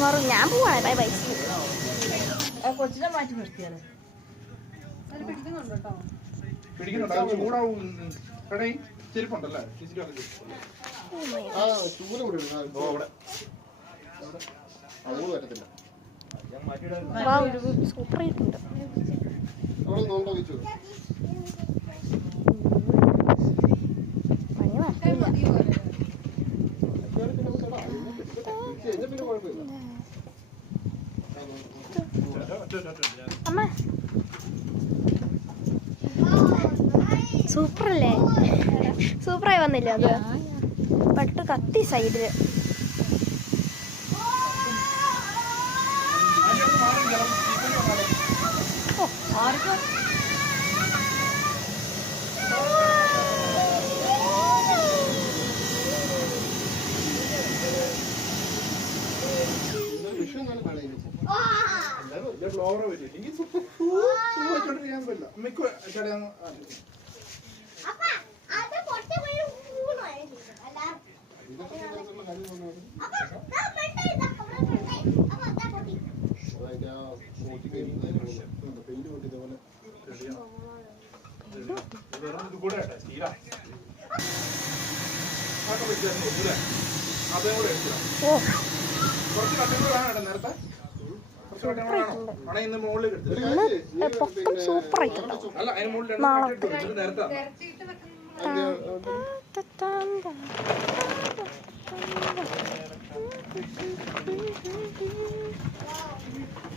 മാറും ഞാൻ പോവാണ്. Bye bye. കൊച്ചിനെ മാറ്റി നിർത്തിയാണ്. ചെരുപ്പുണ്ടല്ലേ സൂപ്പർ ആയിട്ടുണ്ട്. അമ്മ സൂപ്പറല്ലേ? സൂപ്പറായി വന്നില്ലേ അത്? പട്ട് കത്തി സൈഡില്. സൂപ്പർ ആയിട്ടുണ്ടാവും.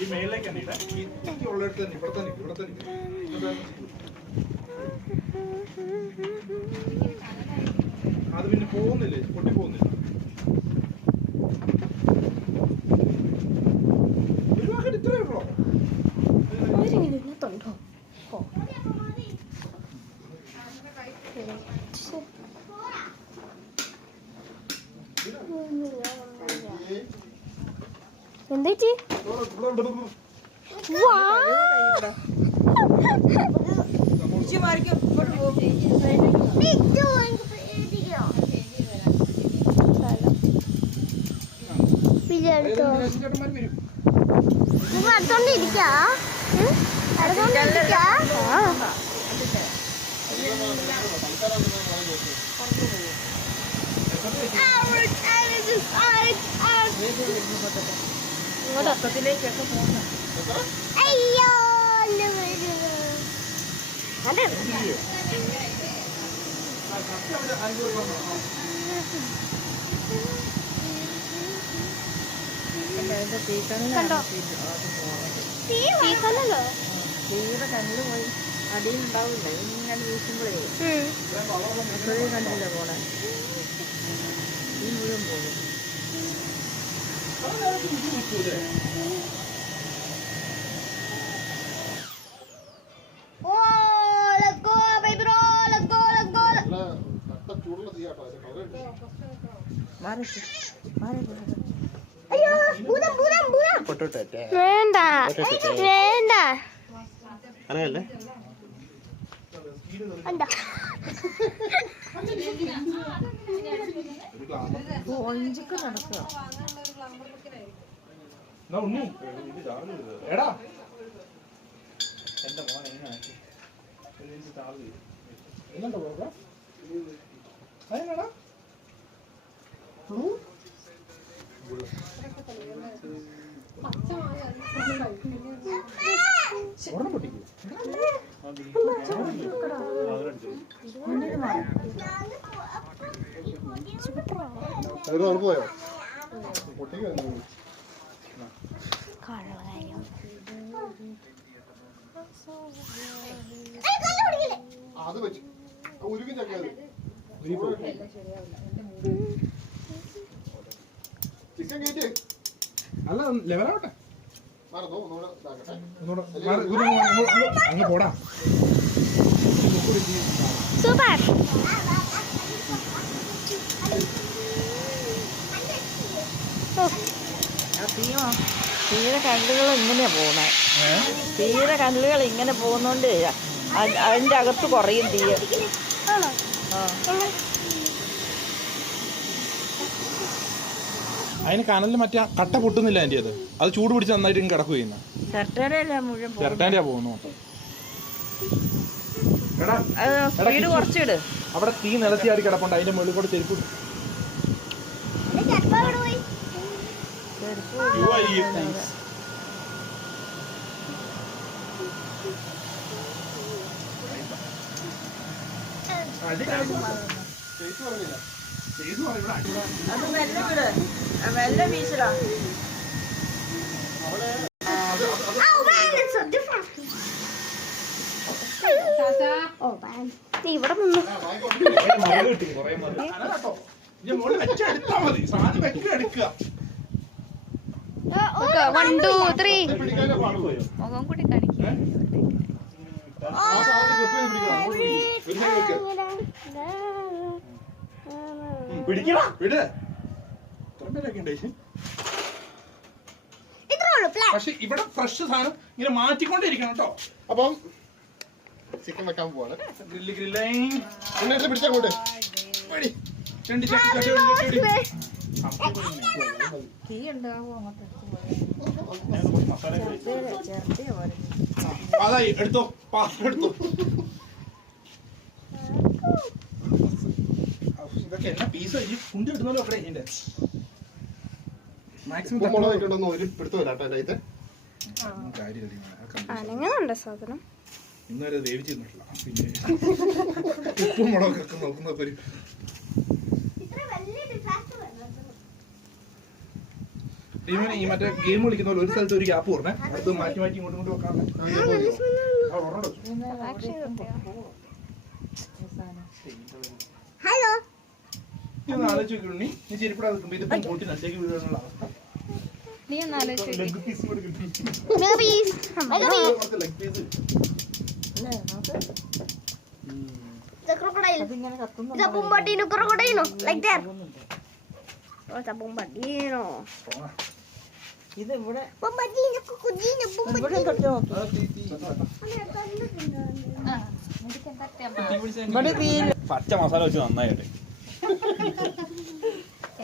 ഈ മേളിലേക്ക് ഉള്ളിടത്ത് തന്നെ ഇവിടെ തന്നെ അത് പിന്നെ പോകുന്നില്ലേ, പൊട്ടി പോകുന്നില്ല. ഇത്രയേ ഉള്ളൂ. ണ്ടോ എന്തേച്ചി? അടുത്തോണ്ടിരിക്കാ മൊത്തത്തിലേക്കൊക്കെ പോകുന്നു. അയ്യോ തീരെ കണ്ണിൽ പോയി അടിയിലുണ്ടാവില്ല. ഇങ്ങനെ വീശുമ്പോഴേ എപ്പോഴും കണ്ടില്ല പോണെ. ഈ മുഴുവൻ പോകും. വേണ്ട വേണ്ട അങ്ങനല്ലേ? ഒഞ്ചിക്ക് നടക്കുക. എടാ എന്റെ മോൻ എങ്ങനെയാ എന്നുണ്ടോ അതിനാടാ ഒരെണ്ണം പൊട്ടിക്കൂ. പോയോ പൊട്ടിക്കോ? അത് വെച്ച് ഉരുകി ചക്കാതെ ചിക്കൻ കയറ്റി അല്ല ലെവലാവട്ടെ. അങ്ങ് പോടാ. സൂപ്പർ. തീരെ കല്ലുകൾ ഇങ്ങനെയാ പോകുന്നത്. തീരെ കല്ലുകൾ ഇങ്ങനെ പോകുന്നോണ്ട് അതിന്റെ അകത്ത് കുറയും തീയ. ആണോ? ആ അതിന് കനലിൽ മറ്റേ കട്ട പൊട്ടുന്നില്ല അതിൻ്റെ അത് ചൂട് പിടിച്ച് നന്നായിട്ട് ഇങ്ങ് കിടക്കുക ചെയ്യുന്ന ചിരട്ടേരല്ല മുഴുവൻ പോകും. ചിരട്ടാൻ്റെ പോകുന്നു മൊത്തം. എടാ അത് സ്പീഡ് കുറച്ചിട്. അവിടെ തീ നിലത്തിയാടി കിടപ്പുണ്ട്, അതിന്റെ മുകളിൽ കൂടെ ചെരുപ്പ് ഇടും. അത് മെല്ലെ വിട്, മെല്ലെ വീശടാ. ഇവിടെ നിന്നു. One, two, three. മുഖം കൂടി കാണിക്കും. പക്ഷെ ഇവിടെ ഫ്രഷ് സാധനം ഇങ്ങനെ മാറ്റിക്കൊണ്ടിരിക്കണം കേട്ടോ. അപ്പം ചിക്കൻ വെക്കാൻ പോവാണ്. ഗ്രില്ല് ഗ്രില്ലിങ് പിടിച്ചങ്ങോട്ട് തീ ഉണ്ടാവും അങ്ങോട്ട്. അതായി എടുത്തോ, പാത്രം എടുത്തോ. ഇതൊക്കെ എന്നാ പീസ് കുണ്ടി ഇടുന്നല്ലോ അവിടെ. ഇതിന്റെ മാക്സിമം മുളകിട്ടുണ്ടെന്ന് ഒരു പിടുത്തു വരാട്ടോ എൻ്റെ ഇത്. അനങ്ങുന്നുണ്ട് സാധനം. ഇന്നുവരെ വേവിച്ചിരുന്നിട്ടില്ല. പിന്നെ ഉപ്പും മുളകൊക്കെ നോക്കുന്നപ്പോ ടീമിന് ഈ മറ്റേ ഗെയിം കളിക്കുന്ന പോലെ ഒരു സ്ഥലത്ത് ഒരു ഗ്യാപ്പ് പറഞ്ഞേ, അടുത്ത് മാറ്റി മാറ്റി ഇങ്ങോട്ടും ഇങ്ങോട്ടും വെക്കാൻ. ഹലോ. ആലോചിച്ച് നോക്കി, നീ ചെരുപ്പിടാതെ നിൽക്കുമ്പോ ഇതിപ്പം കൂട്ടി നശിലേക്ക് വീഴാനുള്ള അവസ്ഥ. നീ ഒന്ന് ആലോചിച്ച് ലെഗ് പീസ് കൂടെ കിട്ടി. Leg piece The crocodile. അതിങ്ങനെ കത്തുന്നു. It's a bombardino crocodile. Like that. Oh, it's a bombardino. ഇത് ഇവിടെ Bombardino crocodile. ഇവിടെ തൊട്ട് നോക്കി. ഇവിടെ തീയില്ല. പച്ച മസാല വെച്ച് നന്നായിട്ട്.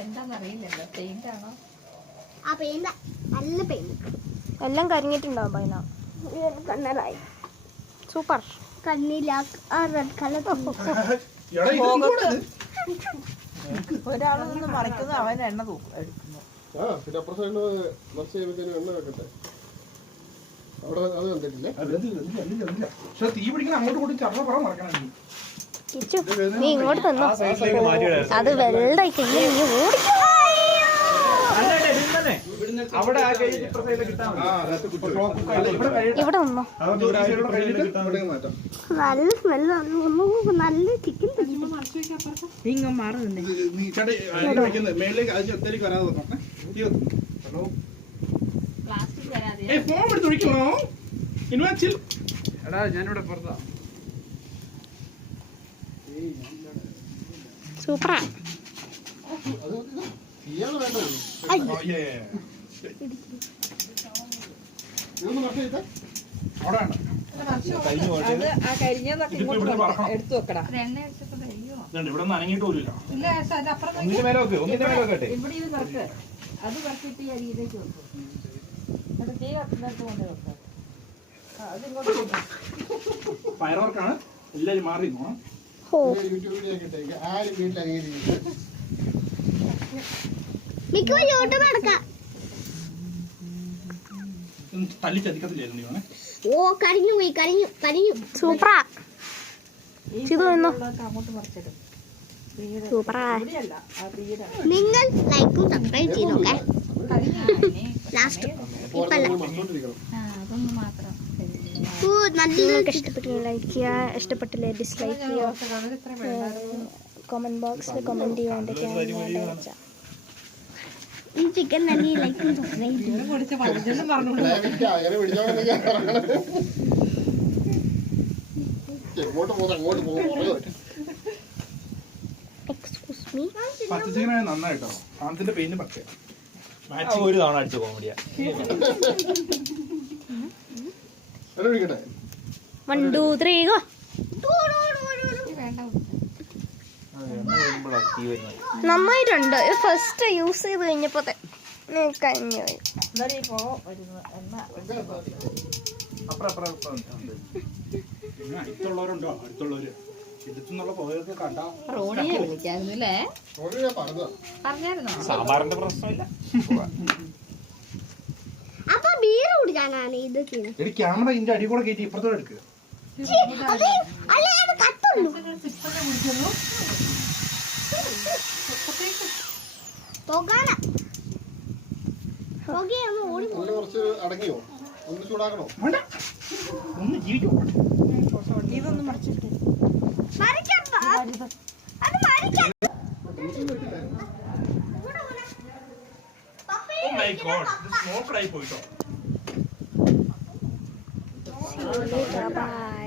എന്താന്നറിയില്ലല്ലോ, പെയിന്റ് ആണോ? ആ പെയിന്റ് നല്ല പെയിന്റ്. എല്ലാം കരിഞ്ഞിട്ടുണ്ടാവും പൈന. കണ്ണലായി. സൂപ്പർ. കണ്ണില ആ റെഡ് കളർ. ഒരാൾ നിന്ന് മറിക്കുന്ന അവൻ എണ്ണ തൂക്കും എടുക്കുന്നു. പിന്നെ അപ്പുറ സൈഡിൽ മറിച്ച് കഴിയുമ്പോഴത്തേനും എണ്ണ വെക്കട്ടെ. അവിടെ അത് കണ്ടിട്ടില്ലേ? പക്ഷെ തീ പിടിക്കണം അങ്ങോട്ട് കൂടി ചർമ്മ പറ മറക്കണം. നീ ഇങ്ങോട്ട് തന്നോ. അത് വെള്ളമായി കഴിഞ്ഞാൽ നീ ഓടിക്കോ. ഇവിടെ വന്നോ. നല്ല സ്മെല്ല്. നല്ല ചിക്കൻ. ഇങ്ങ മാറുന്നുണ്ട്. ഞാനിവിടെ പുറത്താ. സൂപ്പറാ. ഇയാള് വേണ്ട അത് ആ കരിഞ്ഞതൊക്കെ ഇങ്ങോട്ട് എടുത്തു വെക്കടാ. ഇവിടെ നിന്ന് അനങ്ങിയിട്ട് പോലും ഇവിടെ ഇത് കറക്ക്. അത് കറക്കിട്ട് ഈ അരിയിലേക്ക് വെക്കും. അത് തീ കത്തുന്നിടത്ത് കൊണ്ട് വെക്കാം. ഫയർ വർക്കാണ്. എല്ലാവരും മാറി യൂട്യൂബ് വീഡിയോ കിട്ടേക്ക് ആരും വീട്ടിൽ അനങ്ങിയിരിക്കുന്നത്. തല്ലി ചതിക്കത്തില്ലായിരുന്നു. ഓ കരിഞ്ഞു പോയി. കരിഞ്ഞു. സൂപ്പറാ. അങ്ങോട്ട് മറിച്ചിടും. സൂപ്പറാ. ഇവിടെയല്ല, ആ തീയുടെ നിങ്ങൾ ലൈക്കും സബ്സ്ക്രൈബ് ചെയ്തോക്കെ. ലാസ്റ്റ് അതൊന്നും മാത്രം. നിങ്ങൾക്ക് ഇഷ്ടപ്പെട്ടില്ല ലൈക്ക് ചെയ്യുക, ഇഷ്ടപ്പെട്ടില്ലേ ഡിസ്ലൈക്ക് ചെയ്യുക. കമന്റ് ബോക്സിൽ കമന്റ് ചെയ്യുക എന്തൊക്കെയാണ് വെച്ചാൽ. ഈ ചിക്കൻ നല്ല ലൈക്കും സബ്സ്ക്രൈബ് ചെയ്യുക. അങ്ങനെ അങ്ങോട്ട് പോകും. Excuse me. പച്ചച്ചിക്കനായ നന്നായിട്ടോ. സാധനത്തിന്റെ പെയിന്റ് പക്ഷേ ഒരു തവണ അടിച്ച കോമഡിയാ. 1 2 3 go. നന്നായിട്ടുണ്ട്. ഇത് ഫസ്റ്റ് യൂസ് ചെയ്ത് കഴിഞ്ഞപ്പോത്തെ കഴിഞ്ഞു പോയി. എന്തായാലും ഇപ്പോ വരുന്നു എന്നാ അടുത്തുള്ളവരുണ്ടോ? അടുത്തുള്ളവര് എടുത്തുന്നുള്ള പോയതൊക്കെ കണ്ടാ റോഡിയെ വിളിക്കായിരുന്നു അല്ലേ? പറഞ്ഞായിരുന്നോ? സാമ്പാറിന്റെ പ്രശ്നമില്ല. അപ്പൊ ബീർ കുടിക്കാനാണ് ഇത് ചെയ്യുന്നത്. എടി ക്യാമറ ഇതിന്റെ അടി കൂടെ കയറ്റി ഇപ്പുറത്തോടെ എടുക്കുക. കുറച്ച് അടങ്ങിയോ? ഒന്ന് ചൂടാക്കണോ? ഒന്ന് ജീവിക്കോ. ഇതൊന്നും മറിച്ചിട്ട് Oh my god, this smoke ആയി പോയിട്ടോ. Bye.